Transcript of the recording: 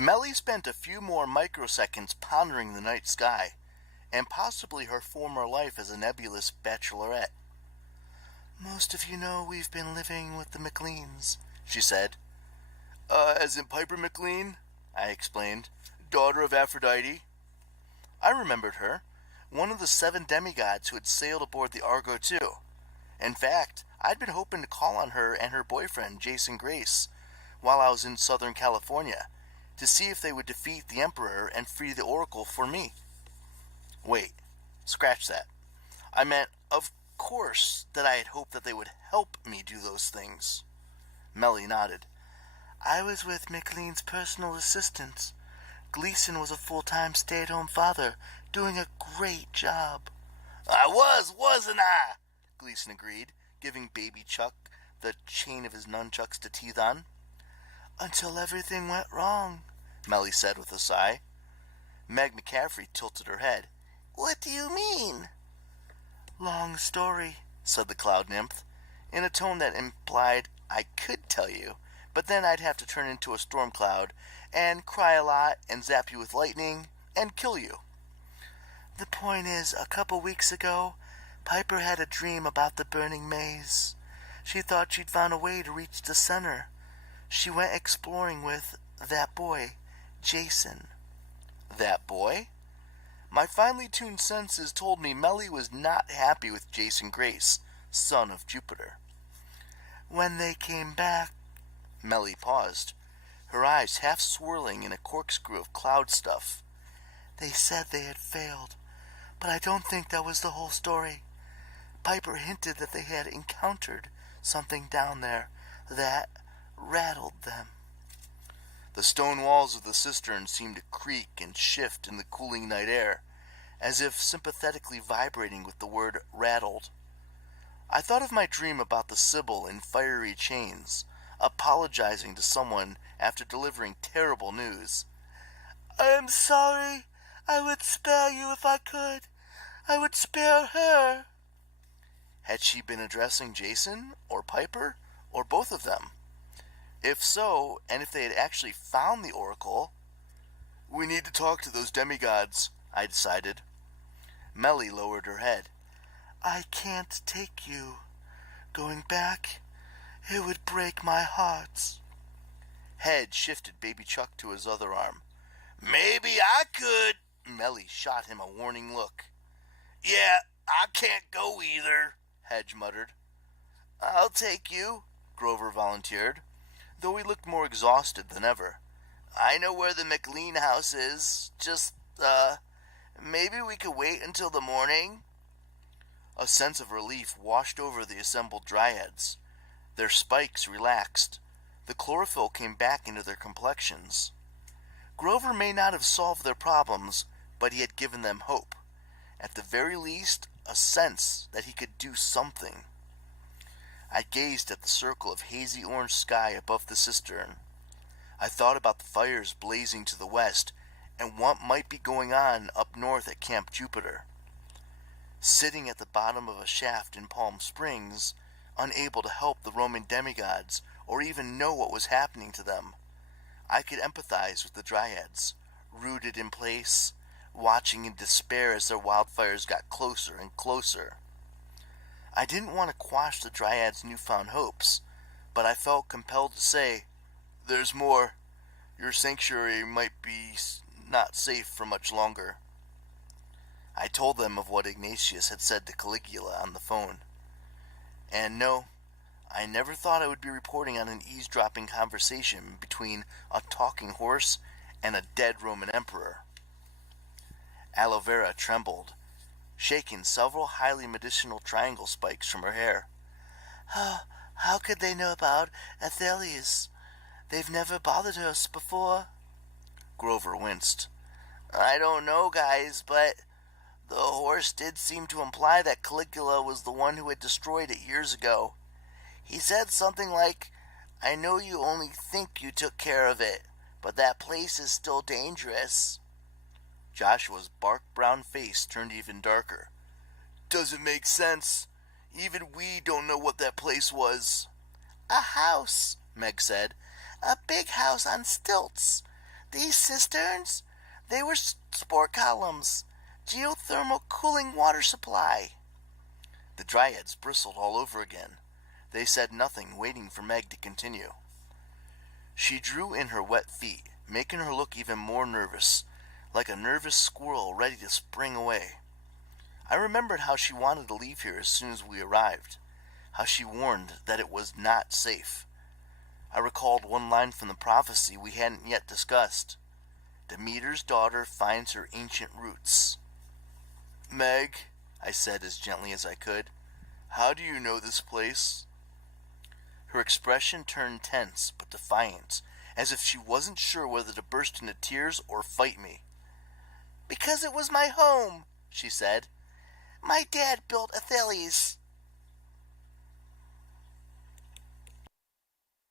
Melly spent a few more microseconds pondering the night sky, and possibly her former life as a nebulous bachelorette. "Most of you know we've been living with the McLeans," she said. As in Piper McLean?" I explained. "Daughter of Aphrodite?" I remembered her, one of the 7 demigods who had sailed aboard the Argo II. In fact, I'd been hoping to call on her and her boyfriend, Jason Grace, while I was in Southern California, to see if they would defeat the Emperor and free the Oracle for me. Wait, scratch that. I meant, of course, that I had hoped that they would help me do those things. Melly nodded. "I was with McLean's personal assistant. Gleason was a full-time stay-at-home father, doing a great job." "I was, wasn't I?" Gleason agreed, giving baby Chuck the chain of his nunchucks to teeth on. "Until everything went wrong," Melly said with a sigh. Meg McCaffrey tilted her head. "What do you mean?" "Long story," said the cloud nymph, in a tone that implied I could tell you, but then I'd have to turn into a storm cloud and cry a lot and zap you with lightning and kill you. "The point is, a couple weeks ago, Piper had a dream about the burning maze. She thought she'd found a way to reach the center. She went exploring with that boy, Jason." That boy? My finely tuned senses told me Melly was not happy with Jason Grace, son of Jupiter. "When they came back," Melly paused, her eyes half swirling in a corkscrew of cloud stuff, "they said they had failed, but I don't think that was the whole story. Piper hinted that they had encountered something down there that rattled them." The stone walls of the cistern seemed to creak and shift in the cooling night air, as if sympathetically vibrating with the word rattled. I thought of my dream about the Sibyl in fiery chains, apologizing to someone after delivering terrible news. "I am sorry. I would spare you if I could. I would spare her." Had she been addressing Jason, or Piper, or both of them? If so, and if they had actually found the Oracle... "We need to talk to those demigods," I decided. Melly lowered her head. "I can't take you. Going back, it would break my heart." Head shifted baby Chuck to his other arm. "Maybe I could." Melly shot him a warning look. "Yeah, I can't go either," Hedge muttered. "I'll take you," Grover volunteered, though he looked more exhausted than ever. "I know where the McLean house is. Just, maybe we could wait until the morning?" A sense of relief washed over the assembled dryads. Their spikes relaxed. The chlorophyll came back into their complexions. Grover may not have solved their problems, but he had given them hope. At the very least, a sense that he could do something. I gazed at the circle of hazy orange sky above the cistern. I thought about the fires blazing to the west and what might be going on up north at Camp Jupiter. Sitting at the bottom of a shaft in Palm Springs, unable to help the Roman demigods or even know what was happening to them, I could empathize with the dryads, rooted in place, watching in despair as their wildfires got closer and closer. I didn't want to quash the dryads' newfound hopes, but I felt compelled to say, "There's more. Your sanctuary might be not safe for much longer." I told them of what Ignatius had said to Caligula on the phone. And no, I never thought I would be reporting on an eavesdropping conversation between a talking horse and a dead Roman emperor. Aloe Vera trembled, shaking several highly medicinal triangle spikes from her hair. How could they know about Athalias? They've never bothered us before." Grover winced. "I don't know, guys, but the horse did seem to imply that Caligula was the one who had destroyed it years ago. He said something like, 'I know you only think you took care of it, but that place is still dangerous.'" Joshua's bark-brown face turned even darker. "Doesn't make sense. Even we don't know what that place was." "A house," Meg said. "A big house on stilts. These cisterns? They were sport columns. Geothermal cooling water supply. The dryads bristled all over again. They said nothing, waiting for Meg to continue. She drew in her wet feet, making her look even more nervous, like a nervous squirrel ready to spring away. I remembered how she wanted to leave here as soon as we arrived, how she warned that it was not safe. I recalled one line from the prophecy we hadn't yet discussed. Demeter's daughter finds her ancient roots. Meg, I said as gently as I could, how do you know this place? Her expression turned tense but defiant, as if she wasn't sure whether to burst into tears or fight me. Because it was my home, she said. My dad built Atheles.